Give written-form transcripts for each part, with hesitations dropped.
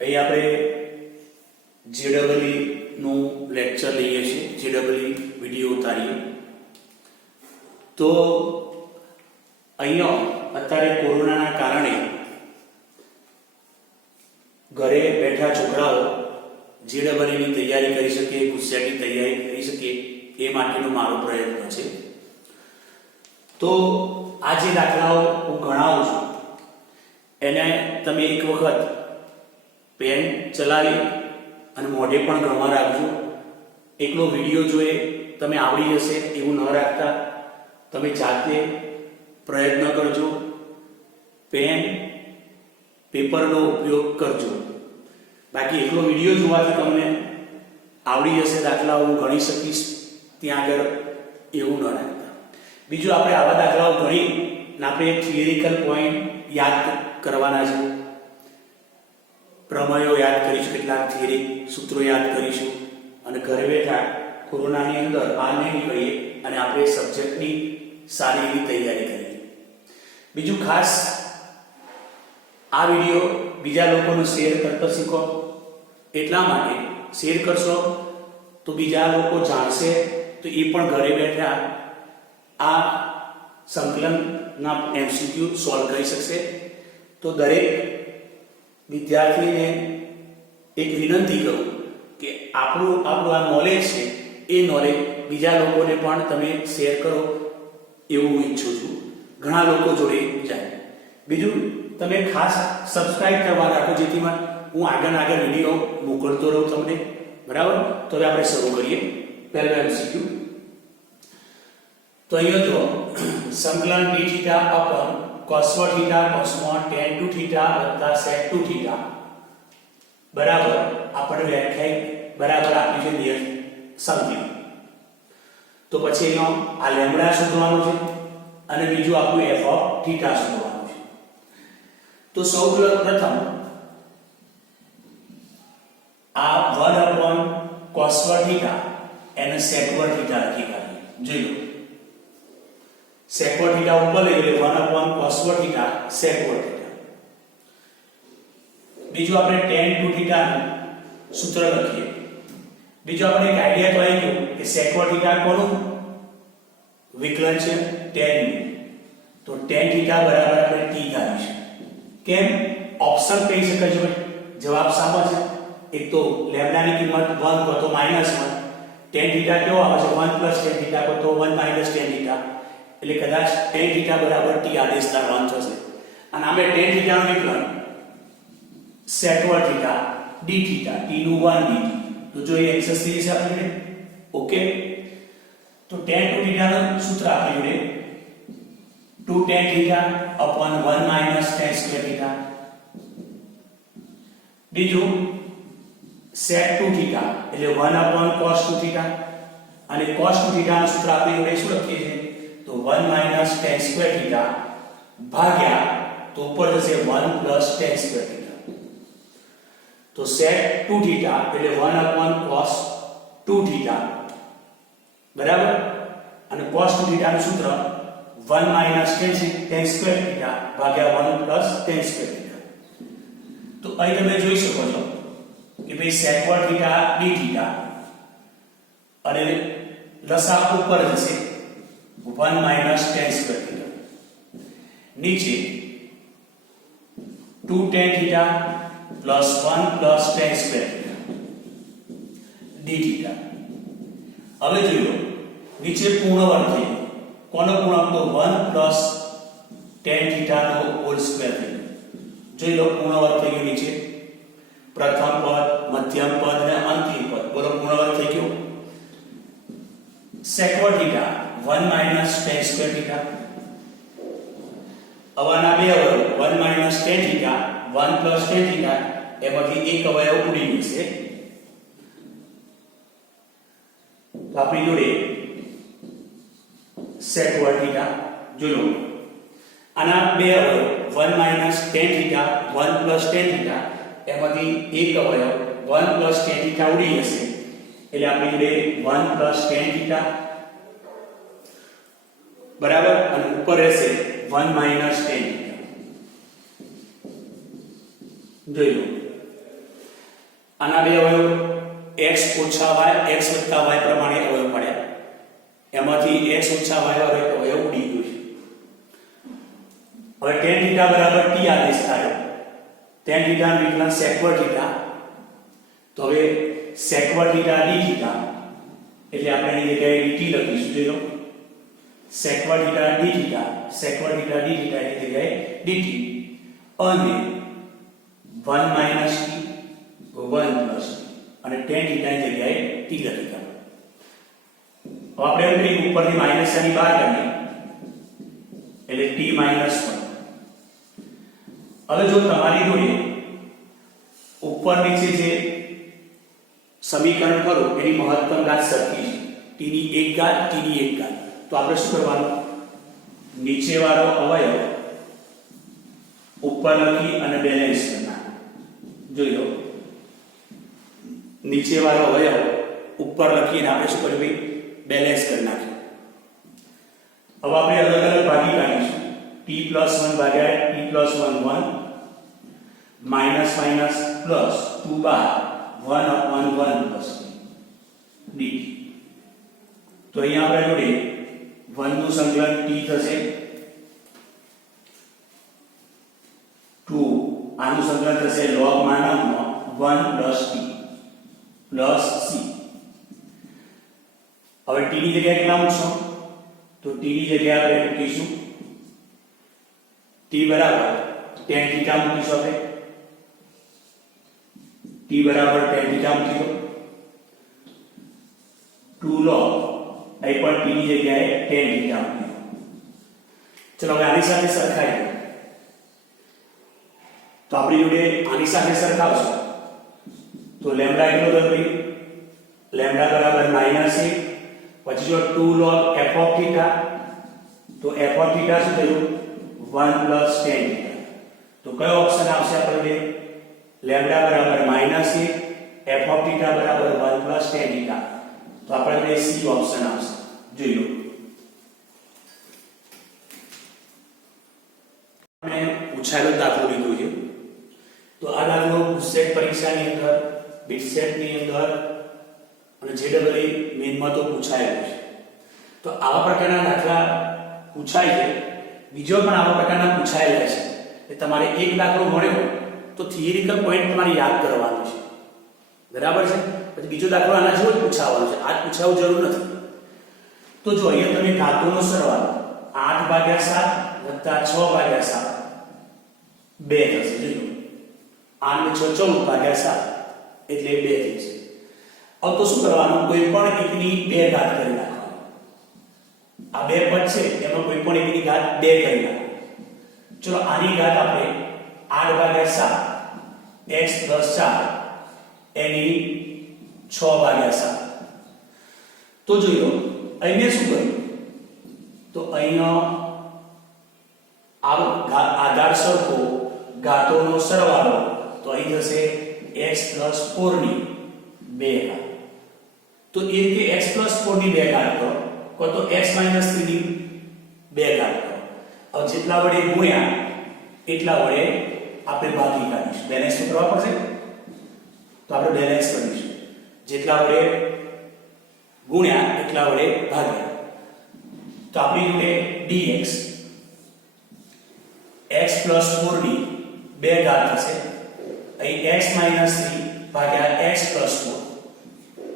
અહીં આપણે જેડબલઈ નું લેક્ચર લઈએ છીએ, જેડબલઈ વિડીયો ઉતારીએ. તો અહીંયા અત્યારે કોરોનાના કારણે ઘરે બેઠા છોકરાઓ જેડબલઈની તૈયારી કરી શકે, ગુસ્સેટની તૈયારી કરી શકે એ માટેનો મારો પ્રયત્ન છે. તો આ જે દાખલાઓ હું ગણાવું છું એને તમે એક વખત પેન ચલાવી અને મોઢે પણ ગણવા રાખજો. એકલો વિડીયો જોઈ તમે આવડી જશે એવું ન રાખતા, તમે જાતે પ્રયત્ન કરજો, પેન પેપરનો ઉપયોગ કરજો. બાકી એકલો વિડીયો જોવાથી તમને આવડી જશે દાખલાઓ, હું ગણી શકીશ ત્યાં આગળ એવું ન રાખતા. બીજું, આપણે આવા દાખલાઓ ગણી આપણે થિયરિકલ પોઈન્ટ યાદ કરવાના છે, પ્રમેયો યાદ કરીશું, કેટલાક થિયરી સૂત્રો યાદ કરીશું અને ઘરે બેઠા કોરોનાની અંદર બહાર નહીં નીકળીએ અને આપણે સબ્જેક્ટની સારી એવી તૈયારી કરીએ. બીજું ખાસ આ વિડીયો બીજા લોકોને શેર કરતા શીખો. એટલા માટે શેર કરશો તો બીજા લોકો જાણશે, તો એ પણ ઘરે બેઠા આ સંકલનના MCQ સોલ્વ કરી શકશે. તો દરેક વિદ્યાર્થીને એક વિનંતી કરું કે આપણું આ નોલેજ છે એ નોલેજ બીજા લોકોને પણ તમે શેર કરો એવું હું ઈચ્છું છું, ઘણા લોકો જોડે જાય. બીજું, તમે ખાસ સબસ્ક્રાઇબ કરવા રાખો જેથી હું આગળ વિડીયો મોકલતો રહું તમને. બરાબર? તો હવે આપણે શરૂ કરીએ. પહેલો MCQ. તો અહીંયા જો સંકલન d થીટા અપન cos theta cosmon tan 2 theta વત્તા sec 2 થીટા બરાબર આપણે વ્યાખ્યાયિત બરાબર આપી છે નિયત સમજી. તો પછી એનો આ લેમ્બડા શોધવાનું છે અને બીજું આપણું f ઓફ થીટા શોધવાનું છે. તો સૌપ્રથમ આ 1 upon cos થીટા અને sec થીટા લખી કાઢીએ. જોઈ લો, sec થીટા ઉપર લઈ લે 1 upon cos theta sec theta. બીજું આપણે tan 2 થીટા નું સૂત્ર લખીએ. બીજું આપણે એક આઈડિયા તો આવી ગયો કે sec થીટા કોનું વિકલન છે? tan નું. તો tan થીટા બરાબર આપણે t ધારીશું. કેમ? ઓપ્શન કહી શકાય છે, જવાબ સામો છે. એક તો લેમ્બડાની કિંમત 1 કો તો -1, tan થીટા કેવો આવે છે 1 tan થીટા કો તો 1 tan થીટા, એટલે કદાચ tan થીટા બરાબર t આદેશ ધારવાનો થશે. અને આમે tan થીટા નું વિકલન sec theta d theta t નું 1 dt. તો જો એ એક્સેસ થઈ જશે આપણે. ઓકે, તો tan 2 થીટા નું સૂત્ર આપણે 2 tan theta upon 1 tan square theta. બીજું sec 2 થીટા એટલે 1 upon cos 2 થીટા, અને cos 2 થીટા નું સૂત્ર આપણે શું લખીએ છીએ? તો 1 tan square થીટા ભાગ્યા તો ઉપર જશે 1 tan square થીટા. તો sec 2 થીટા એટલે 1 upon cos 2 થીટા બરાબર, અને cos 2 થીટા નું સૂત્ર 1 tan square થીટા ભાગ્યા 1 tan square થીટા. તો અહીં તમે જોઈ શકો છો કે ભાઈ sec થીટા d થીટા અને લસા ઉપર જશે 1 tan square theta. नीचे 2 tan theta plus 1 tan square theta d theta. હવે જોઈ લો, નીચે પૂર્ણ વર્ગ થઈ ગયો. કોનો પૂર્ણાંક? તો 1 tan theta નો હોલ સ્ક્વેર થઈ ગયો. જોઈ લો, પૂર્ણ વર્ગ થઈ ગયો નીચે. પ્રથમ પદ, મધ્યમ પદ અને અંતિમ પદ. બોલો, પૂર્ણ વર્ગ થઈ ગયો. sec theta 1 tan square theta. અવાના બે અવયવ 1 tan theta 1 tan theta, એમાંથી એક અવયવ ઉડી જશે. તો આપણી જોડે sec theta જોઈ લો, આના બે અવયવ 1 tan theta 1 tan theta, એમાંથી એક અવયવ 1 tan theta ઉડી જશે. એટલે આપણી જોડે 1 tan theta બરાબર, અને ઉપર રહેશે 1 tan theta. જોઈ લો, આના બે અવયવ x ઓછા y x વત્તા y પ્રમાણે અવયવ પડ્યા, એમાંથી x ઓછા y અવયવ ઉડી ગયો છે. હવે tan θ બરાબર t આદેશ થાય, tan θ નું વિકલન secant θ, તો હવે secant θ dθ એટલે આપણે એની જગ્યાએ dt લખીશું. જોઈ લો, secant θ dθ, secant θ dθ એની જગ્યાએ dt અને 1 માઈનસ t 1 પ્લસ અને tan θ ની જગ્યાએ t લખી દો. હવે આપણે એમ કરી ઉપરથી માઈનસ ની બહાર કાઢીએ એટલે t માઈનસ 1. હવે જો તમારી જોડે ઉપર નીચે જે સમીકરણ કરો એની મહત્તમ ઘાત સરખી છે, t ની 1 ઘાત t ની 1 ઘાત, તો આપણે શું કરવાનું, નીચે વાળો અવયવ ઉપર લખી અને બેલેન્સ કરના. જોઈ લો, નીચે વાળો અવયવ ઉપર લખીને આપણે શું કર્યું ભાઈ, બેલેન્સ કરી નાખ્યું. હવે આપણે અલગ અલગ ભાગી કાઢીશું. t + 1 ભાગ્યા t + 1 1 માઈનસ માઈનસ પ્લસ 2 બાર 1 upon 1 plus d. તો અહીંયા આપણે જોડે 1 નું સંકલન t થશે, 2 આનું સંકલન થશે log માનાંકમાં 1 plus t plus c. હવે t ની જગ્યાએ કેટલા મૂકશો, તો t ની જગ્યાએ આપણે મૂકીશું t બરાબર tan θ મૂકીશું. આપણે t બરાબર tan θ મૂકી દો, 2 log અહીં પણ t ની જગ્યાએ tan θ મૂકી દો. ચલો હવે આની સાથે સરખાઈએ, તો આપણી જોડે આની સાથે સરખાવશો તો લેમ્ડા કેટલો થયો ભાઈ, લેમ્ડા બરાબર -1, પછી જો 2 log f of θ, તો f of θ શું થયું, 1 plus tan θ. તો કયો ઓપ્શન આવશે આપણે, લેમ્ડા બરાબર -1, f of θ બરાબર 1 plus tan θ, તો આપણે c ઓપ્શન આવશે. જોઈ લો, આપણે પૂછાયેલો દાખલો લીધો છે. તો આ દાખલો સેટ પરીક્ષાની અંદર, બીટસેટ ની અંદર અને જેડબલઈ મેઇનમાં તો પૂછાયેલો છે. તો આવા પ્રકારના દાખલા પૂછાય છે, બીજો પણ આવા પ્રકારના પૂછાયેલા છે. એટલે તમારે એક દાખલો મળ્યો તો થિયરિકલ પોઈન્ટ તમારે યાદ કરવાનો છે, બરાબર છે. પછી બીજો દાખલો આના જેવો જ પૂછાવાનો છે, આજ પૂછાવવું જરૂર નથી. તો જો અહીંયા તમે ઘાતોનો સરવાળો 8/7 + 6/7 2 થશે. જોજો 8 × 6 = 14/7 એટલે 2 થશે. હવે તો શું કરવાનું, કોઈ પણ એકની 2 ઘાત કરી નાખવાની. આ બે પદ છે એમાં કોઈ પણ એકની ઘાત 2 કરી નાખો. ચલો આની ઘાત આપણે 8/7 x + 4 એની 6/7. તો જોઈ લો અહીં મેં શું કર્યું, તો અહીંનો આધાર સરખો ઘાતોનો સરવાળો, તો અહીં થશે x + 4 ની 2 ઘાત. તો એ રીતે x + 4 ની 2 ઘાત કરો, કો તો x - 3 ની 2 ઘાત કરો. હવે જેટલા વડે ગુણ્યા એટલા વડે આપણે ભાગી કાઢીશું. બેલેન્સ તો કરવા પડશે, તો આપણે બેલેન્સ કરીશું. જેટલા વડે ગુણ્યા એટલા વડે ભાગ્યા. તો આપણી જોડે dx x + 4 ની 2 ઘાત થશે. અહીં x - 3 ભાગ્યા x + 4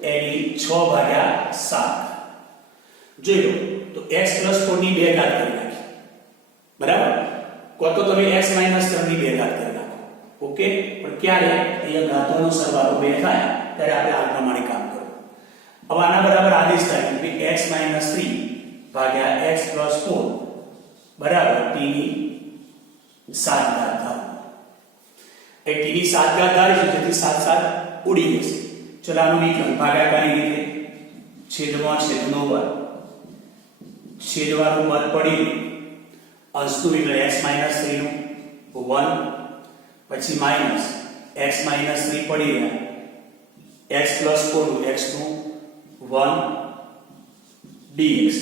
એની 6/7. જોઈ લો, તો x + 4 ની 2 ઘાત કરી નાખી, બરાબર. કો તો તમે x - 3 ની 2 ઘાત કરી નાખો. ઓકે, પણ ક્યારે અહીંયા ઘાતોનો સરવાળો 2 થાય ત્યારે આપણે આ પ્રમાણે કામ કરો. હવે આના બરાબર આદેશ થાય કે x - 3 ભાગ્યા x + 4 બરાબર t ની 7 ઘાત થાય. એ t ની 7 ઘાત ધારીશું, જેથી 7 7 ઉડી જશે. ચલો આનું વિકલન ભાગાકારની રીતે છેદમાં છેદનો વર્ગ, છેદવાનું પદ પડી અંશનું વિકલન x - 3 નું 1, પછી માઈનસ x - 3 પડી રહ્યા x + 4 નું x નું 1 dx.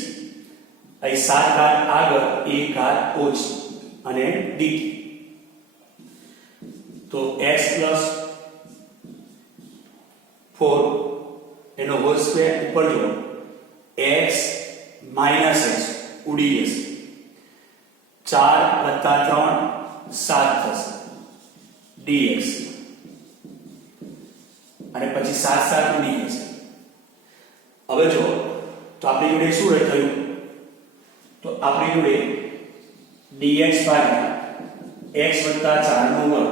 અહીં 7 ઘાત આગળ 1 ઘાત ઓછી અને dt. તો x + 4 એનો હોલ સ્ક્વેર ઉપર જો x માઈનસ x ઉડી જશે 4 + 3 7 થશે dx અને પછી 7 7 ઉડી જશે. હવે જો તો આપણી જોડે શું રહે થયું તો આપણી જોડે dx ભાગ્યા x + 4 નો વર્ગ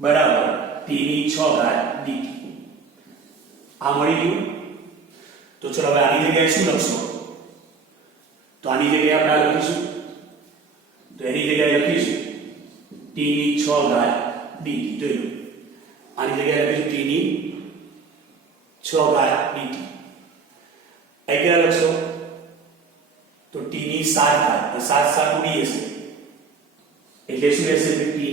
બરાબર t6 dt આ મળી ગયું. તો ચલો હવે આની જગ્યાએ શું લખશો તો આની જગ્યાએ આપણે લખીશું તો એની જગ્યાએ લખીશું t6 dt જોયું આની જગ્યાએ લખીશું t6 dt અહીં કેટલા લખશો તો t7 7 7 ઉડી જશે એટલે શું રહેશે કે t6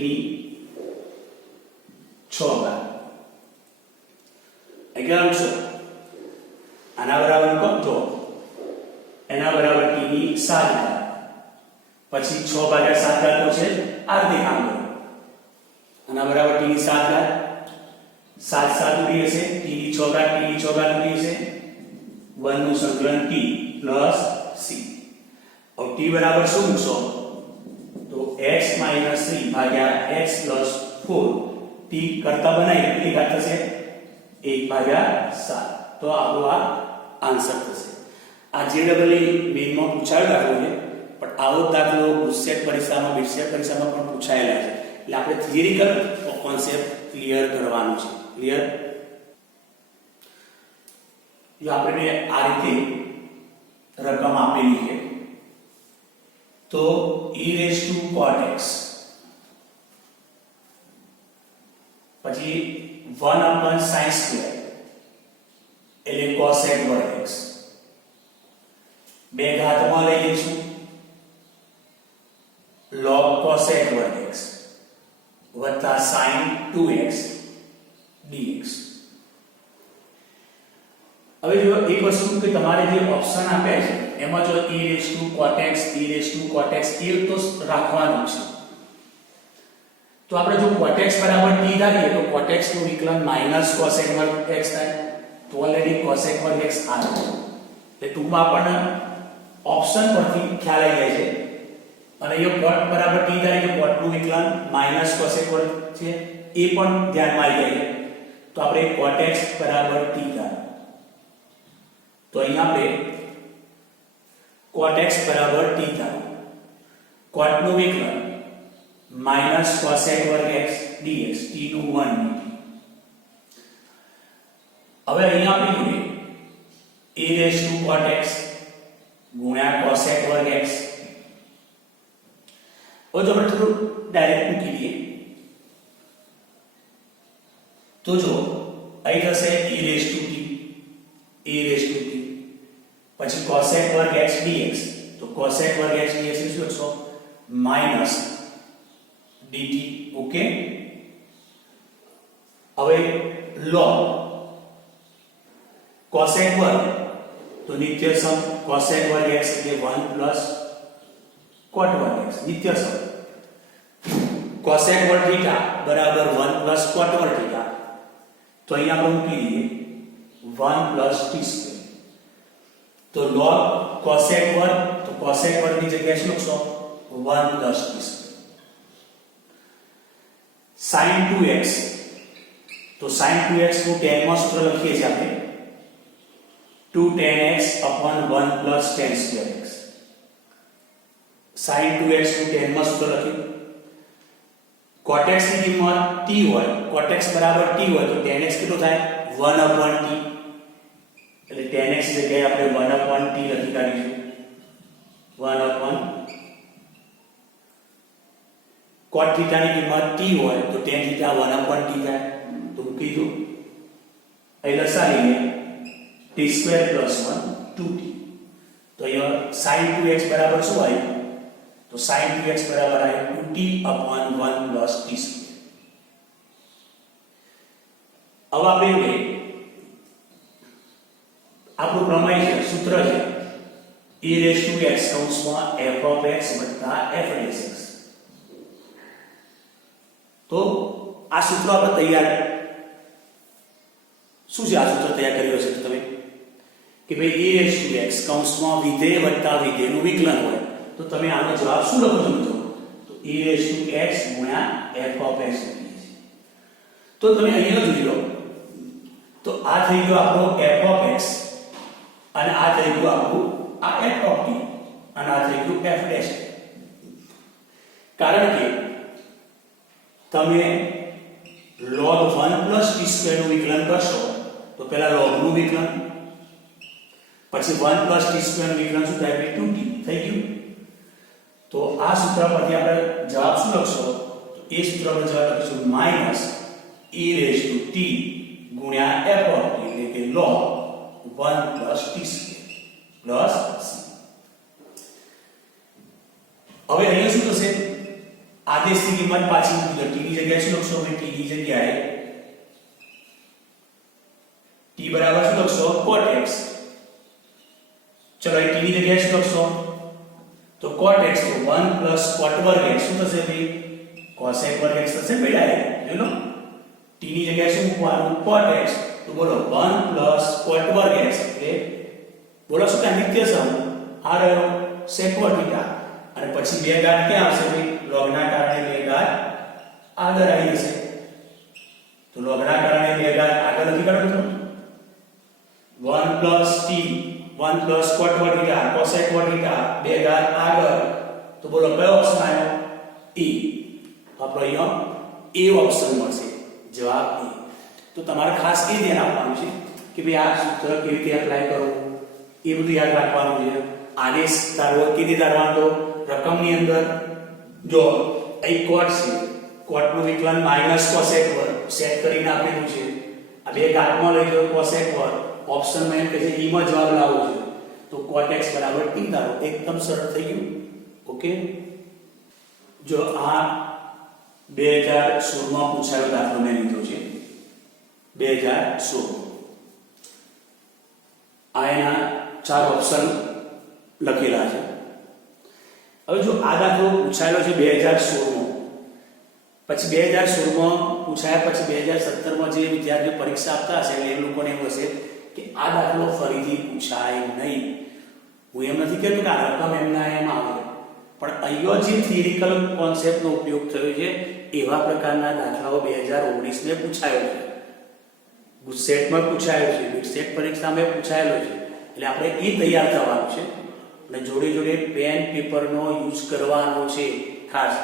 અહીંયા લખશો આના બરાબર કપજો એના બરાબર t7 પછી 6/7 તો છે અર્ધી કામ કરો આના બરાબર t7 7 7 ઉડી જશે t6 ઉડી જશે 1 નું સંકલન t plus c और t बराबर શું મૂકશો તો x - 3 ભાગ્યા x + 4 t કરતા બનાવી કેટલી ઘાત થશે 1/7 તો આપણો આ આન્સર થશે. આ JEE મેઇન માં પૂછાયેલો દાખલો છે પણ આવો દાખલો ગુસ્સેટ પરીક્ષામાં બીટસેટ પરીક્ષામાં પણ પૂછાયેલા છે એટલે આપણે થિયરિકલ કોન્સેપ્ટ ક્લિયર કરવાનું છે. ક્લિયર જો આપણે આ રીતે રકમ આપેલી છે તો e raised to cot x પછી 1/sin square એટલે cosec વર્ગ x બે ઘાતમાં લઈ જઈશું log cosec વર્ગ x વત્તા sin 2x dx. હવે જો એક વસ્તુ કે તમારે જે ઓપ્શન આપ્યા છે એમાં જો e raised to cot x એ તો રાખવાનું છે. તો આપણે જો cot x બરાબર t ધારીએ તો cot x નું વિકલન -cosec વર્ગ x થાય તો ઓલરેડી cosec વર્ગ x આ એટલે ટૂંકમાં આપણને ઓપ્શન પરથી ખ્યાલ આવી જાય છે અને એ cot બરાબર t ધારીએ તો cot નું વિકલન -cosec વર્ગ છે એ પણ ધ્યાનમાં આવી જાય તો આપણે cot x બરાબર t ધારીએ તો અહીંયા આપણે cot x બરાબર t ધારીએ cot નું વિકલન -cosec વર્ગ x dx t નું 1 dt. હવે અહીંયા આપણે જોઈએ e raised to cot x ગુણ્યા cosec વર્ગ x. હવે જો આપણે થોડું ડાયરેક્ટ મૂકી દઈએ તો જો અહીં થશે e raised to t પછી cosec વર્ગ x dx તો cosec વર્ગ x dx શું લખશો માઈનસ dt. ઓકે હવે log cosec વર્ગ તો નિત્ય સમ cosec વર્ગ x એટલે 1 પ્લસ cot વર્ગ x નિત્ય સમ cosec વર્ગ θ બરાબર 1 પ્લસ cot વર્ગ θ તો અહીંયા આપણે મૂકી દઈએ 1 પ્લસ t સ્ક્વેર તો log cosec વર્ગ તો cosec વર્ગ ની જગ્યાએ શું લખશો 1 plus t square. sin 2x તો sin 2x નું tan માં સૂત્ર લખીએ છીએ આપણે 2 tan x upon 1 plus tan square x. sin 2x નું tan માં સૂત્ર લખીએ cot x ની કિંમત t હોય cot x બરાબર t હોય તો tan x કેટલો થાય 1 upon t એટલે tan x ની જગ્યાએ આપણે 1 upon t લખી કાઢીશું 1 upon cot θ ની કિંમત t હોય તો tan θ 1 upon t થાય તો મૂકી દો અહીં લસાવીને t square plus 1 2t તો અહીંયા sin 2x બરાબર શું આવ્યું તો sin 2x બરાબર આવ્યું 2t upon 1 plus t square. હવે આપણે આપણું પ્રમેય છે સૂત્ર છે e raised to x કૌંસમાં f of x વત્તા f raised x. તો આ સૂત્ર આપણે તૈયાર શું છે આ સૂત્ર તૈયાર કર્યું હશે તો તમે કે ભાઈ a રેઝ ટુ x કૌંસમાં વિધેય વત્તા વિધેયનું વિકલન હોય તો તમે આનો જવાબ શું લખો છો મિત્રો તો a રેઝ ટુ x ગુણ્યા f ઓફ x લખીએ છીએ તો તમે અહીંયા જોઈ લો તો આ થઈ ગયો આપણો f ઓફ x અને આ થઈ ગયું આપણું આ f ઓફ t અને આ થઈ ગયું f ડેશ કારણ કે તમે log 1 plus t² નું વિકલન કરશો તો પહેલા log નું વિકલન પછી 1 plus t² નું વિકલન શું થાય 2t થઈ ગયું તો આ સૂત્ર પરથી આપણે જવાબ શું લખશો તો એ સૂત્ર પર જવાબ લખીશું minus e raise to t ગુણ્યા f ઓફ t એટલે કે log 1 plus t² plus c હવે અહીંયા શું થશે આદેશની કિંમત પાછી મૂકી દો t ની જગ્યાએ શું લખશો ભાઈ t ની જગ્યાએ t બરાબર શું લખશો cot x ચલો t ની જગ્યાએ શું લખશો તો cot x તો 1 plus cot વર્ગ x શું થશે ભાઈ cosec વર્ગ x થશે બેટા જોઈ લો t ની જગ્યાએ શું મૂકવાનું cot x તો બોલો 1 plus cot વર્ગ x એટલે બોલો શું કે નિત્ય સમ આ રહ્યો sec વર્ગ થીટા અને પછી બે ઘાત ક્યાં આવશે ભાઈ log ના કારણે બે ઘાત આગળ આવી જશે તો log ના કારણે બે ઘાત આગળ લખી કાઢો મિત્રો 1 plus t 1 plus cot વર્ગ થીટા cosec વર્ગ થીટા બે ઘાત આગળ તો બોલો કયો ઓપ્શન આવ્યો e આપણો અહીંયા એ ઓપ્શન મળશે જવાબ e તો તમારે ખાસ એ ધ્યાન આપવાનું છે કે ભાઈ આ સૂત્ર કેવી રીતે એપ્લાય કરવું એ બધું યાદ રાખવાનું છે આદેશ તારવો કેવી રીતે તારવાનો તો રકમની અંદર જો અહીં cot છે cot નું વિકલન માઈનસ cosec વર્ગ સેટ કરીને આપેલું છે આ બે ઘાતમાં લઈ લો cosec વર્ગ ઓપ્શનમાં એમ કહે છે e માં જવાબ લાવવો છે તો cot x બરાબર t ધારો એકદમ સરળ થઈ ગયું ઓકે જો આ 2016 માં પૂછાયેલો દાખલો મેં લીધો છે 2016 આ એના ચાર ઓપ્શન લખેલા છે હવે જો આ દાખલો પૂછાયેલો છે 2016 માં પછી 2016 માં પૂછાયા પછી 2017 માં જે વિદ્યાર્થીઓ પરીક્ષા આપતા હશે એ લોકોને એવું હશે કે આ દાખલો ફરીથી પૂછાય નહીં હું એમ નથી કહેતો કે આ રકમ એમના એમ આવે પણ અહીંયા જે થિયરિકલ કોન્સેપ્ટનો ઉપયોગ થયો છે એવા પ્રકારના દાખલાઓ 2019 ને પૂછાયો છે ગુજસેટમાં પૂછાયો છે ગુજસેટ પરીક્ષામાં પૂછાયેલો છે એટલે આપણે એ તૈયાર થવાનું છે અને જોડે જોડે પેન પેપરનો યુઝ કરવાનો છે ખાસ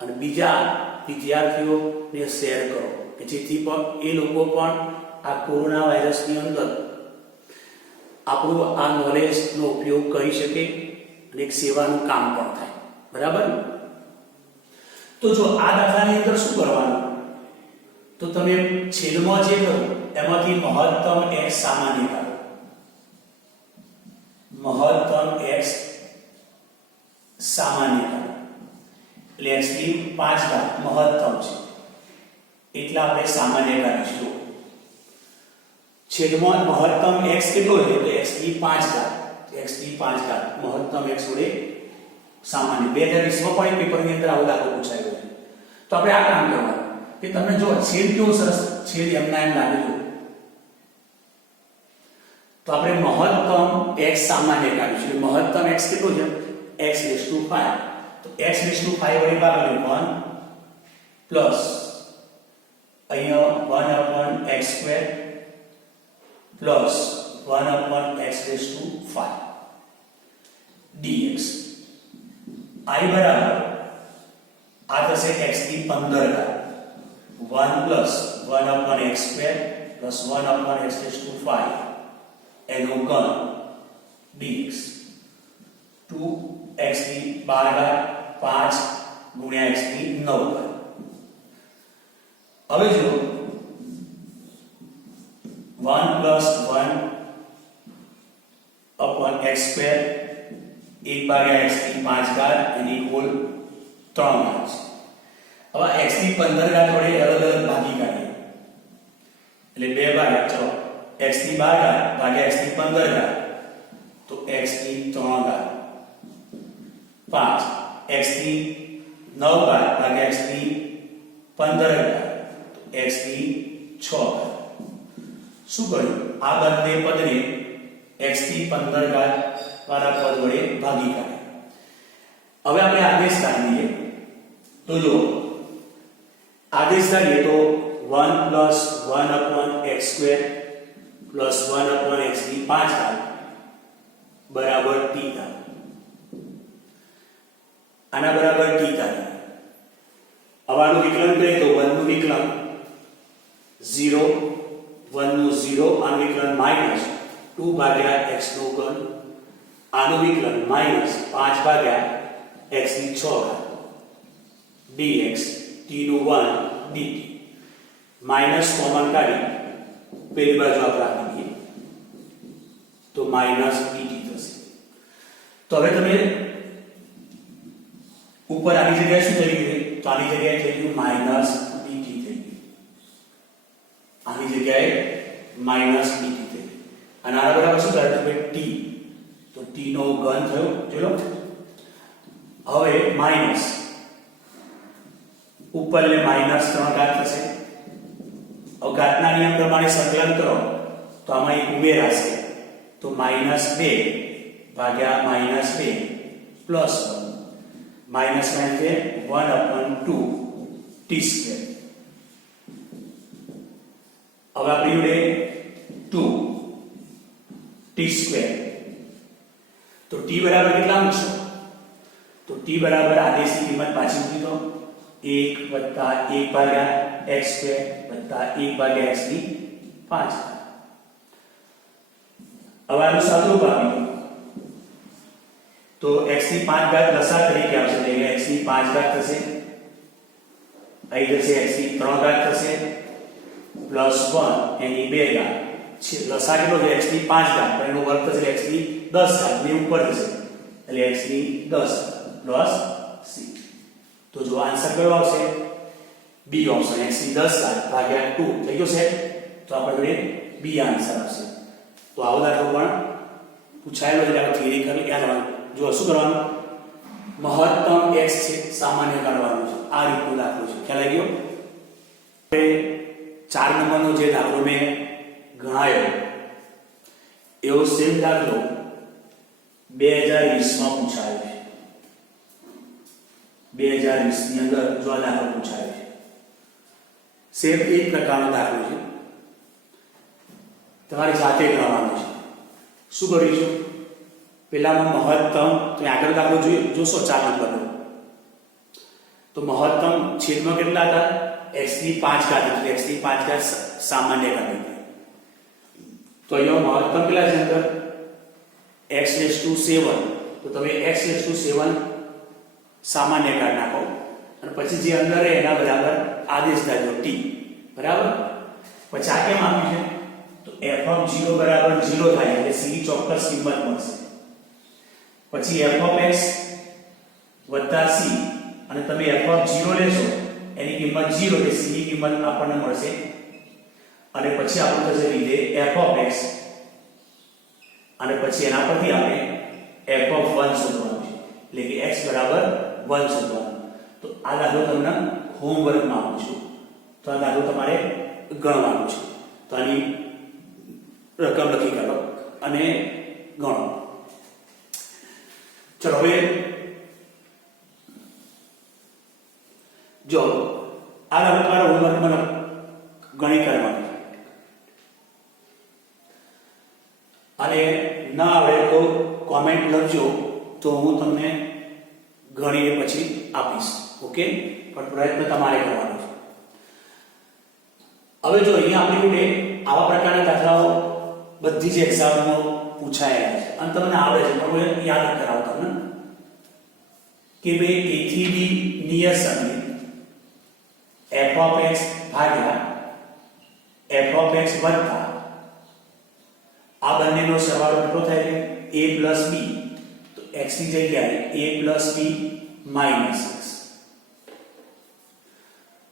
અને બીજા વિદ્યાર્થીઓને શેર કરો કે જેથી પણ એ લોકો પણ આ કોરોના વાયરસની અંદર આપણું આ નોલેજનો ઉપયોગ કરી શકે અને એક સેવાનું કામ પણ થાય બરાબર તો જો આ દાખલાની અંદર શું કરવાનું તો તમે છેદમાં જે કરો એમાંથી મહત્તમ x સામાન્ય કાઢો મહત્તમ x સામાન્ય કાઢો એટલે x ની 5 ઘાત મહત્તમ છે એટલે આપણે સામાન્ય કાઢીશું છેદમાં મહત્તમ x કેટલો છે તો x ની 5 ઘાત x ની 5 ઘાત મહત્તમ x વડે સામાન્ય 2020 માં પણ પેપરની અંદર આવો દાખલો પૂછાયો છે તો આપણે આ કામ કરવાનું કે તમને જો છેદ કેવો સરસ છેદ એમના એમ લાગે છે તો આપણે મહત્તમ x સામાન્ય કાઢીશું મહત્તમ x કેટલો છે x રેઝ ટુ 5 તો x રેઝ ટુ 5 વડે ભાગીએ 1 પ્લસ અહીંયા 1 upon x square plus 1 upon x raise to 5 dx i બરાબર આ થશે x ની 15 ઘાત 1 plus 1 upon x square plus 1 upon x raise to 5 એનો ઘન dx 2x ની 12 ઘાત 5 ગુણ્યા x ની 9 ઘાત હવે જો 1 plus 1 upon x square 1 ભાગ્યા x ની 5 ઘાત એની કુલ 3 ઘાત હવે x ની 15 ઘાત વડે અલગ અલગ ભાગી કાઢીએ એટલે 2 ભાગ્યા ચલો x ની 12 ઘાત ભાગ્યા x ની 15 ઘાત તો x ની 3 ઘાત 5 x ની 9 ઘાત ભાગ્યા x ની 15 ઘાત તો x ની 6 ઘાત શું કર્યું? આ બંને પદને x થી 15 ઘાત વાળા પદ વડે ભાગી કાઢ્યા. હવે આપણે આદેશ કાઢીએ. તો જો આદેશ કાઢીએ તો 1 + 1/x² + 1/x ની 5 ઘાત બરાબર t થાય. આના બરાબર t થાય. આનું વિકલન કરીએ તો 1 નું વિકલન 0, 1 નું 0, આનું વિકલન -2 ભાગ્યા x નો ઘન, આનું વિકલન -5 ભાગ્યા x ની 6 ઘાત dx t નું 1 dt. માઈનસ કોમન કાઢી પેલી બાજુ આપણે આપી દઈએ તો -dt થશે. તો હવે તમે ઉપર આની જગ્યાએ શું થઈ ગયું? તો આની જગ્યાએ થઈ ગયું -dt થઈ ગયું. આની જગ્યાએ -dt થઈ ગયું. અને આના બરાબર શું થાય? તો t, તો t નો ઘન થયો. ચલો હવે માઈનસ ઉપરને -3 ઘાત થશે. હવે ઘાતના નિયમ પ્રમાણે સંકલન કરો તો આમાં એક ઉમેરાશે તો -2 ભાગ્યા -2 પ્લસ 1 માઈનસ છે 1/2 t². હવે આપણી જોડે 2 t². તો t બરાબર કેટલા મૂકશો? તો t બરાબર આદેશની કિંમત પાછી મૂકી દો 1 + 1 ભાગ્યા x² + 1 ભાગ્યા x ની 5. હવે આનું સાદુરૂપ આપી તો x ની 5 ઘાત લસા તરીકે આવશે. એટલે x ની 5 ઘાત થશે, અહીં જશે x ની 3 ઘાત થશે +1 એની 2 ઘાત. લસા કેટલો છે? x ની 5 ઘાત, પણ એનો વર્ગ થશે x ની 10 ઘાત, ને ઉપર થશે એટલે x ની 10 પ્લસ c. તો જો આન્સર કયો આવશે? બી ઓપ્શન, x ની 10 ઘાત ભાગ્યા 2 થઈ ગયો છે. તો આપણે બી આન્સર આવશે. તો આવો દાખલો પણ પૂછાયેલો છે. આપણે થિયરી કરી યાદ રાખવાનું. જો શું કરવાનું? મહત્તમ x છે સામાન્ય કાઢવાનું છે. આ રીતનો દાખલો છે. ખ્યાલ આવી ગયો? હવે 4 નંબરનો જે દાખલો મેં ગણાયો એવો સેમ દાખલો 2020 માં પૂછાયો છે. 2020 ની અંદર જો આ દાખલો પૂછાયો છે. સેમ એક પ્રકારનો દાખલો છે. તમારી જાતે કરવાનો છે. શું કરીશું? પેલામાં મહત્તમ, તમે આગળ દાખલો જોશો 4 નંબરનો, તો મહત્તમ છેદમાં કેટલા હતા? x ની 5 ઘાત એટલે x ની 5 ઘાત સામાન્ય કાઢી. તો અહીંયા મહત્તમ કેટલા છે અંદર? x⁷7. તો તમે x⁷7 સામાન્ય કાઢી નાખો અને પછી જે અંદર રહે એના બરાબર આદેશ થાય t. બરાબર? પછી આ કેમ આપ્યું છે? તો f0 બરાબર 0 થાય એટલે c ની ચોક્કસ કિંમત મળશે. પછી f(x) + c અને તમે f0 લેશો એની કિંમત 0 એટલે c ની કિંમત આપણને મળશે. અને પછી આપણે થશે લીધે f(x) અને પછી એના પરથી આપણે f(1) શોધવાનું છે. એટલે કે x બરાબર 1 શોધવાનું. તો આ દાખલો તમને હોમવર્કમાં આપું છું. તો આ દાખલો તમારે ગણવાનો છે. તો આની રકમ લખી કાઢો અને ગણો. ચલો હવે જો આ દાખલો તમારા હોમવર્કમાં ગણી કાઢવાનો છે. અને ના આવડે તો કોમેન્ટ લખજો તો હું તમને ગણીને પછી આપીશ. ઓકે? પણ પ્રયત્ન તમારે કરવાનો છે. હવે જો અહીંયા આપણી જોડે આવા પ્રકારના દાખલાઓ બધી જ એક્ઝામમાં પૂછાયેલા છે અને તમને આવડે છે, પણ હું યાદ કરાવું તમને કે ભાઈ a થી b નિયત સંબંધ f(x) ભાગ્યા f(x) વત્તા આ બંનેનો સરવાળો કેટલો થાય છે? a + b. તો x ની જગ્યાએ a + b - x.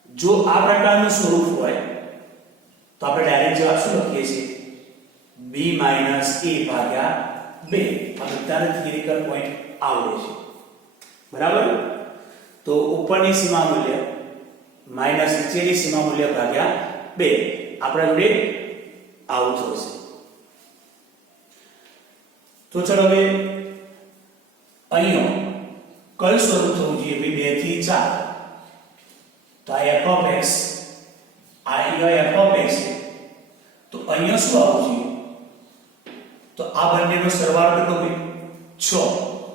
જો આ પ્રકારનું સ્વરૂપ હોય તો આપણે ડાયરેક્ટ જવાબ શું લખીએ છીએ? b - a ભાગ્યા 2. આ બધાને થિયરિકલ પોઈન્ટ આવડે છે. બરાબર? તો ઉપરની સીમા મૂલ્ય માઈનસ નીચેની સીમા મૂલ્ય ભાગ્યા 2. આપણે જોડે આવું થશે. તો ચલો હવે અહીંયા કયું સ્વરૂપ થવું જોઈએ? 2 થી 4. તો આ f ઓફ x, આ અહીંયા f ઓફ x છે. તો અહીંયા શું આવવું જોઈએ? તો આ બંનેનો સરવાળો કેટલો હોય? 6.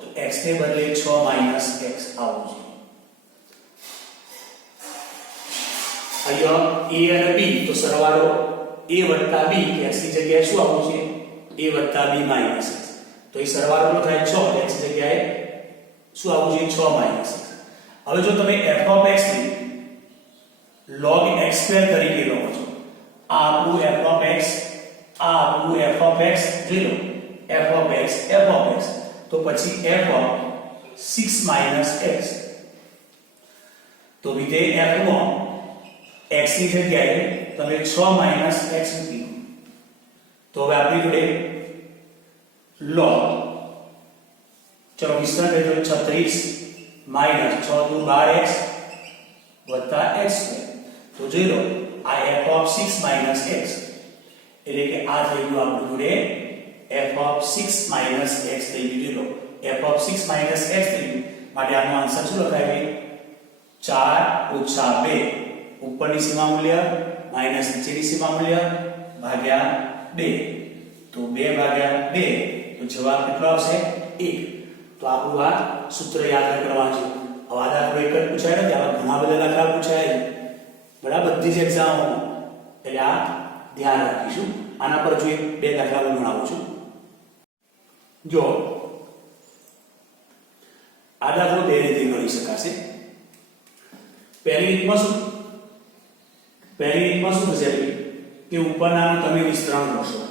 તો x ને બદલે 6 માઈનસ x આવવું જોઈએ. અહીંયા a અને b, તો સરવાળો a વત્તા b, x ની જગ્યાએ શું આવવું છે? a વત્તા b માઈનસ x. તો એ સરવાળો કેટલો થાય? 6. x ની જગ્યાએ શું આવવું જોઈએ? 6 માઈનસ x. હવે જો તમે f ઓફ x ને log x² તરીકે લો છો, આ આપણું f ઓફ x, આ આપણું f ઓફ x, જોઈ લો f of x, f of x, તો પછી f ઓફ 6 માઈનસ x. તો વિધેય f માં x ની જગ્યાએ તમે 6 માઈનસ x મૂકી દો. તો હવે આપણી જોડે log, ચલો વિસ્તરણ કરીએ તો 36 માઈનસ 6 દુ 12x વત્તા x². તો જોઈ લો આ f ઓફ 6 માઈનસ x, એટલે કે આ થઈ ગયું આપણું જોડે f ઓફ 6 માઈનસ x થઈ ગયું. જોઈ લો f ઓફ 6 માઈનસ x થઈ ગયું, માટે આનો આન્સર શું લખાય? 4 ઓછા 2, ઉપરની સીમા મૂલ્ય માઈનસ નીચેની સીમા મૂલ્ય ભાગ્યા 2. તો 2 ભાગ્યા 2, તો જવાબ કેટલો આવશે? 1. તો આપણું આ સૂત્ર યાદ કરવાનું છે. હવે આ દાખલો એક જ પૂછાય નથી, આવા ઘણા બધા દાખલા પૂછાય છે બરાબર, બધી જ એક્ઝામોમાં. એટલે આ ધ્યાન રાખીશું. આના પર જો 2 દાખલા હું ગણાવું છું. જો આ દાખલો 2 રીતે ગણી શકાશે. પહેલી રીતમાં શું થશે કે ઉપરનાનું તમે વિસ્તરણ કરશો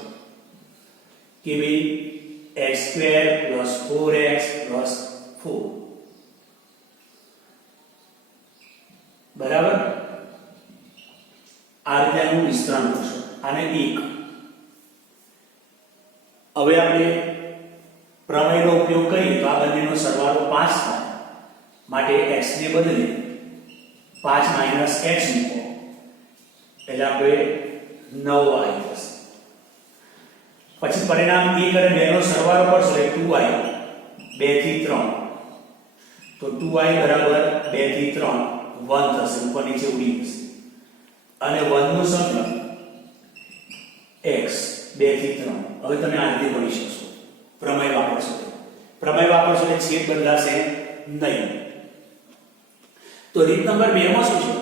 કે ભાઈ x² + 4x + 4, બરાબર. આ રીતે આનું વિસ્તરણ કરશો, આને 1. હવે આપણે પ્રમેયનો ઉપયોગ કરીએ તો આ બંનેનો સરવાળો 5 થાય, માટે x ને બદલે 5 માઈનસ x મૂકો, એટલે આપણે 9 આવી જશે. પછી પરિણામ 1 અને 2 નો સરવાળો કરશો એટલે 2i, 2 થી 3. તો 2i બરાબર 2 થી 3 1 થશે, ઉપર નીચે ઉડી જશે. અને 1 નું સંકલન x 2 થી 3. હવે તમે આ રીતે ગણી શકશો. પ્રમેય વાપરશો એટલે છેદ બદલાશે નહીં. તો રીત નંબર 2 માં શું છે?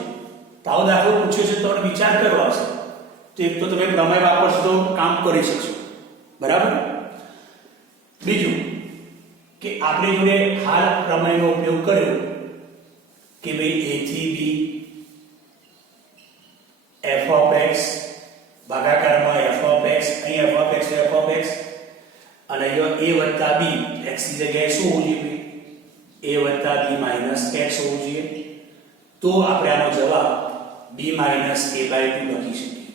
તાવ દાખલો પૂછ્યો છે તો તમને વિચાર કરવો આવશે. તો એક તો તમે પ્રમેય વાપરશો તો કામ કરી શકશો, બરાબર. બીજું કે આપણે જોડે હાલ પ્રમેયનો ઉપયોગ કર્યો કે ભાઈ a થી b f of x ભાગાકારમાં f of x, અહીં f ઓફ x તો f ઓફ x, અને અહીંયા a વત્તા b, x ની જગ્યાએ શું હોવું જોઈએ? a વત્તા b માઈનસ x હોવું જોઈએ. તો આપણે આનો જવાબ b માઈનસ a/2 લખી શકીએ.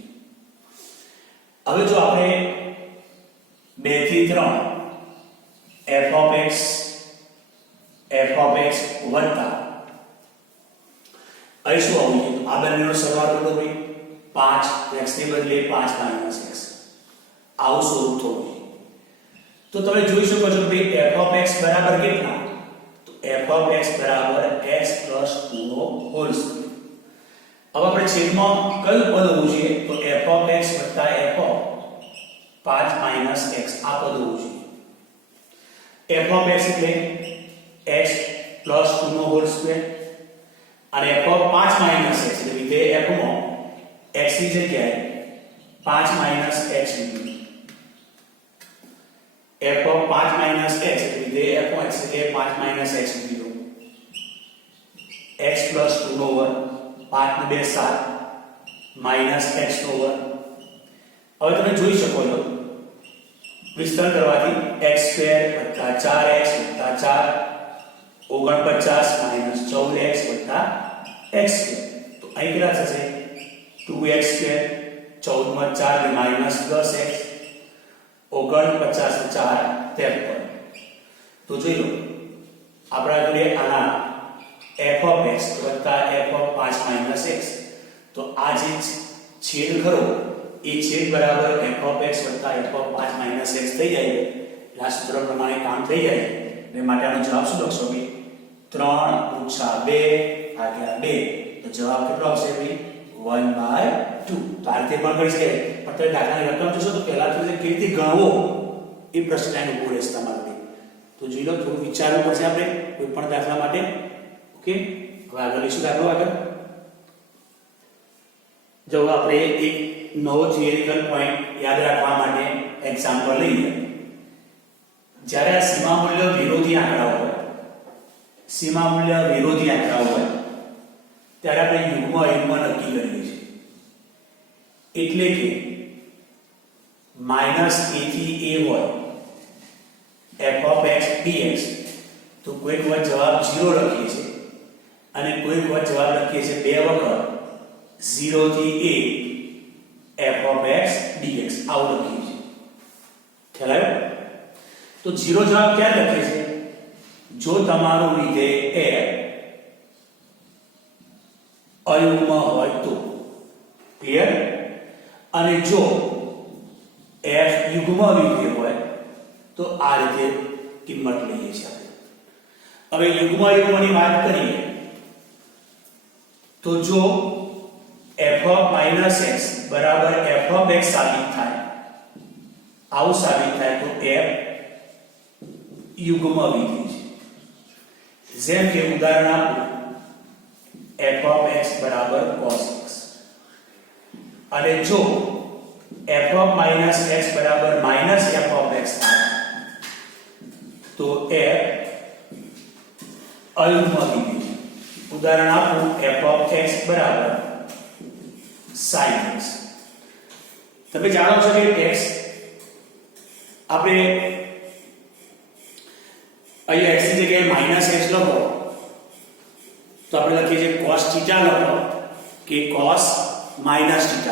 હવે જો આપણે 2 થી 3 f ઓફ x વત્તા અહીં શું આવવું જોઈએ? આ બંનેનો સરવાળો કેટલો હોય? 5, x ને બદલે 5 માઈનસ x. આવું સ્વરૂપ થવું જોઈએ. તો તમે જોઈ શકો છો કે f ઓફ x બરાબર કેટલા? તો f ઓફ x બરાબર x + 2 નો હોલ સ્ક્વેર. હવે આપણે છેદમાં કયું પદ હોવું જોઈએ? તો f ઓફ x વત્તા f ઓફ 5 માઈનસ x, આ પદ હોવું જોઈએ. f ઓફ x એટલે x + 2 નો હોલ સ્ક્વેર, અને f ઓફ 5 માઈનસ x એટલે વિધેય f માં x ની જગ્યાએ 5 માઈનસ x મૂકી. f ઓફ 5 માઈનસ x એટલે વિધેય f માં x એટલે 5 માઈનસ x મૂકી દો. x + 2 નો વર્ગ, 5 ને 2 7 માઈનસ x નો વર્ગ. હવે તમે જોઈ શકો છો વિસ્તરણ કરવાથી x² + 4x + 4 49 minus 14x + x². તો અહીં કેટલા થશે? 2x² 14 માં 4 ને માઈનસ 10x, 49 ને 4 53. તો જોઈ લો આપણા જોડે આના f ઓફ x વત્તા f ઓફ 5 માઈનસ x. તો આ જે છેદ ખરો એ છેદ બરાબર f ઓફ x વત્તા f ઓફ 5 માઈનસ x થઈ જાય એટલે આ સૂત્ર પ્રમાણે કામ થઈ જાય એટલે માટે આનો જવાબ શું લખશો કે 3 - 2 ભાગ્યા 2 તો જવાબ કેટલો આવશે ભાઈ 1/2 તો આ રીતે પણ કરી શકાય પણ તમે દાખલાની રકમ જોશો તો પહેલા તો કેવી રીતે ગણવો એ પ્રશ્ન એનો ઉભો રહેશે તમારે તો જોઈ લો થોડું વિચારવું પડશે આપણે કોઈ પણ દાખલા માટે ઓકે હવે આગળ લઈશું દાખલો આગળ જો આપણે એક નવો થિયરિકલ પોઈન્ટ યાદ રાખવા માટે એક્ઝામ્પલ લઈએ જ્યારે આ સીમા મૂલ્ય વિરોધી આંકડા હોય ત્યારે આપણે યુગ્મ અયુગ્મ નક્કી કરીએ છીએ એટલે કે -a થી a હોય f of x dx તો કોઈક વાર જવાબ 0 લખીએ છીએ અને કોઈક વાર જવાબ લખીએ છીએ બે વખત 0 થી a f of x dx આવું લખીએ છીએ ખ્યાલ આવ્યો તો 0 જવાબ ક્યારે લખીએ છીએ જો તમારું વિધેય f અયુગ્મ હોય તો ક્લિયર અને જો f યુગ્મ વિધેય હોય તો આ રીતે કિંમત લઈએ છીએ હવે યુગ્મ અયુગ્મની વાત કરીએ તો જો f of x બરાબર f of x સાબિત થાય આવું સાબિત થાય તો f યુગ્મ વિધેય છે જેમ કે ઉદાહરણ આપો f of x બરાબર cos x અને જો f of x બરાબર f of x થાય તો f અયુગ્મ વિધેય છે ઉદાહરણ આપો f of x બરાબર sin x તમે જાણો છો કે x આપણે અહીંયા x ની જગ્યાએ -x લખો તો આપણે લખીએ છીએ cos θ લખો કે cos θ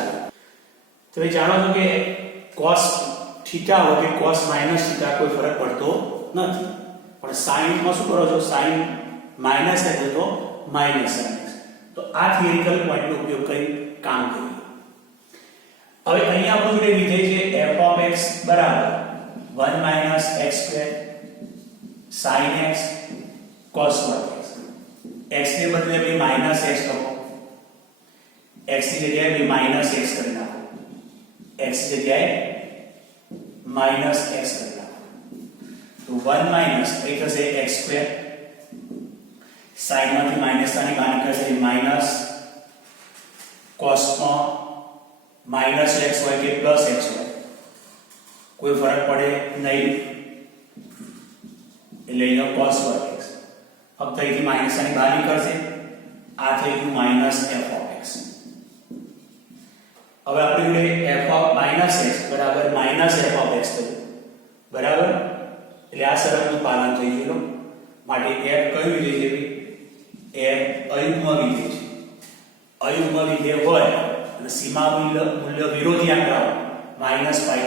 તમે જાણો છો કે cos θ હોય કે cos θ કોઈ ફરક પડતો નથી પણ sin માં શું કરો છો sin માઈનસ એટલે તો માઈનસ sin x તો આ થિયરિકલ પોઈન્ટનો ઉપયોગ કરી કામ કરીએ હવે અહીંયા આપણું જે વિધેય છે f of x બરાબર 1 - x² sin x cos x x ને બદલે બે માઈનસ x લખો x ની જગ્યાએ બે માઈનસ x કરી નાખો x ની જગ્યાએ માઈનસ x કરી નાખો તો 1 માઈનસ એ થશે x² sin માંથી માઈનસ ની બહાર નીકળશે માઈનસ cos માં માઈનસ x હોય કે પ્લસ x હોય કોઈ ફરક પડે નહીં એટલે અહીંયા cos x अब અહીંથી માઈનસ ની બહાર નીકળશે આ થઈ ગયું માઈનસ f of x હવે આપણે f of x બરાબર માઈનસ f of x થયું બરાબર એટલે આ શરતનું પાલન થઈ ગયું માટે f કયું વિધેય છે f અયુગ્મ વિધેય છે અયુગ્મ વિધેય હોય અને સીમા મૂલ્ય વિરોધી આંકડા -π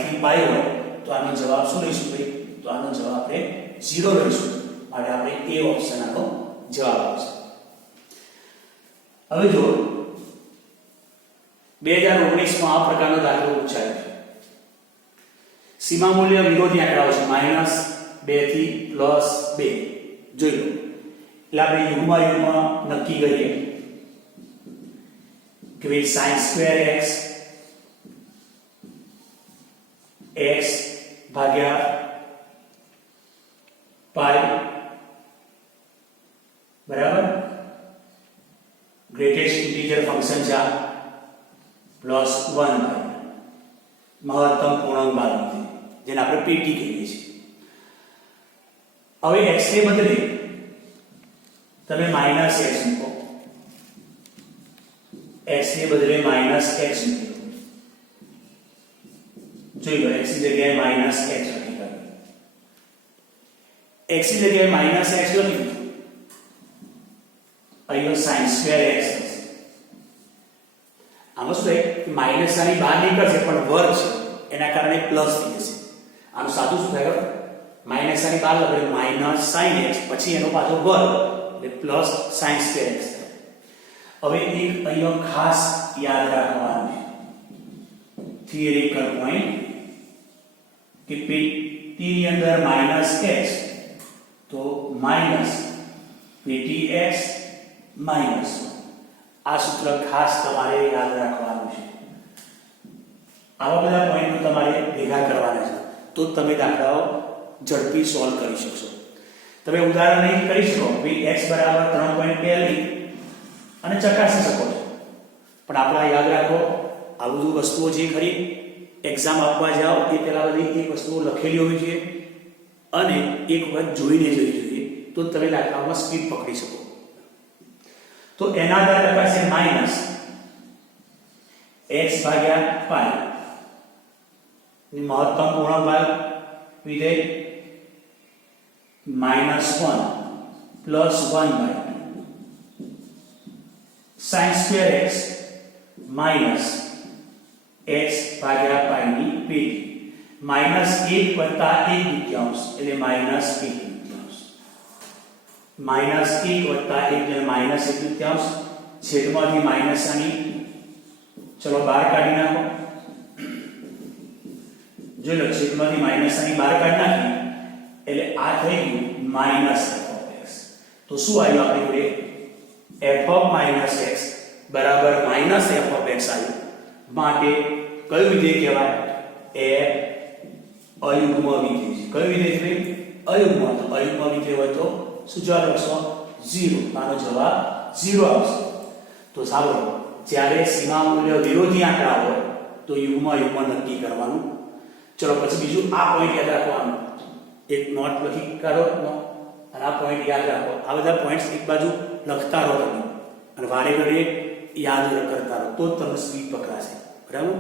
થી π હોય તો આનો જવાબ શું લઈશું ભાઈ તો આનો જવાબ આપણે 0 લઈશું માટે આપણે એ ઓપ્શન આનો જવાબ આવશે હવે જો 2019 માં આ પ્રકારનો દાખલો પૂછાયો છે સીમા મૂલ્ય વિરોધી આંકડાઓ છે -2 થી +2 જોઈ લો એટલે આપણે યુગ્મ નક્કી કરીએ કે ભાઈ sin² x ભાગ્યા પાઈ બરાબર ગ્રેટેસ્ટ ઇન્ટીજર ફંક્શન છે +1 મહત્તમ પૂર્ણાંક બાદ જેને આપણે pt કહીએ છીએ હવે x ને બદલે તમે -x મૂકો x ને બદલે -x મૂકો જોઈ લો x ની જગ્યાએ -x લખી દો x ની જગ્યાએ -x લખી અહીંયા sin² x આમાં શું થાય માઈનસ આની બહાર નીકળશે પણ વર્ગ છે એના કારણે પ્લસ થઈ જશે આનું સાદું શું થાય માઈનસ આની બહાર લખે માઈનસ sin x પછી એનો પાછો વર્ગ એટલે પ્લસ sin² x હવે એક અહીંયા ખાસ યાદ રાખવાનું थियरिकल पॉइंट कि p ની અંદર -x તો -ptx -1 આ સૂત્ર ખાસ તમારે યાદ રાખવાનું છે. આવા બધા પોઈન્ટ તમારે ભેગા કરવાના છે તો તમે દાખલાઓ ઝડપી સોલ્વ કરી શકશો. તમે ઉદાહરણ અહીં કરી શકો કે x બરાબર 3.2 લઈ અને ચકાસી શકો છો. પણ આપણે યાદ રાખો આ બધું વસ્તુઓ જે ખરી એક્ઝામ આપવા જાઓ એ પહેલા બધી એક વસ્તુઓ લખેલી હોવી જોઈએ અને એક વખત જોઈને જવી જોઈએ તો તમે દાખલામાં સ્પીડ પકડી શકો. તો એના આધારે લખાશે માઈનસ x ભાગ્યા પાઈ ની મહત્તમ પૂર્ણ ભાગ વિધેય -1 plus 1/2 sin square x minus x ભાગ્યા પાઈ ની પેટી -1 વત્તા 1 દૂતીયાંશ એટલે -1 દૂતીયાંશ -1 વત્તા 1 એટલે -1 દૂતીયાંશ છેદમાંથી માઈનસ આની ચલો બહાર કાઢી નાખો. જો લો છેદમાંથી માઈનસ આની બહાર કાઢી નાખી એટલે આ થઈ ગયું -f(x). તો શું આવ્યું આપણી જોડે f(-x) બરાબર -f(x) આવ્યું. માટે કયું વિધેય કહેવાય? એ અયુગ્મ વિધેય છે. કયું વિધેય છે? અયુગ્મ. તો અયુગ્મ વિધેય હોય તો શું જવાબ લખશો? 0. આનો જવાબ 0 આવશે. તો સાંભળો, જ્યારે સીમા મૂલ્ય વિરોધી આંકડા હોય તો યુગ્મ નક્કી કરવાનું. ચલો પછી બીજું આ પોઈન્ટ યાદ રાખવાનો. એક નોટ લખી કાઢો અને આ પોઈન્ટ યાદ રાખો. આ બધા પોઈન્ટ્સ એક બાજુ લખતા રહો તમે અને વારે ઘડીએ યાદ કરતા રહો તો તમને સ્પીડ પકડાશે. બરાબર?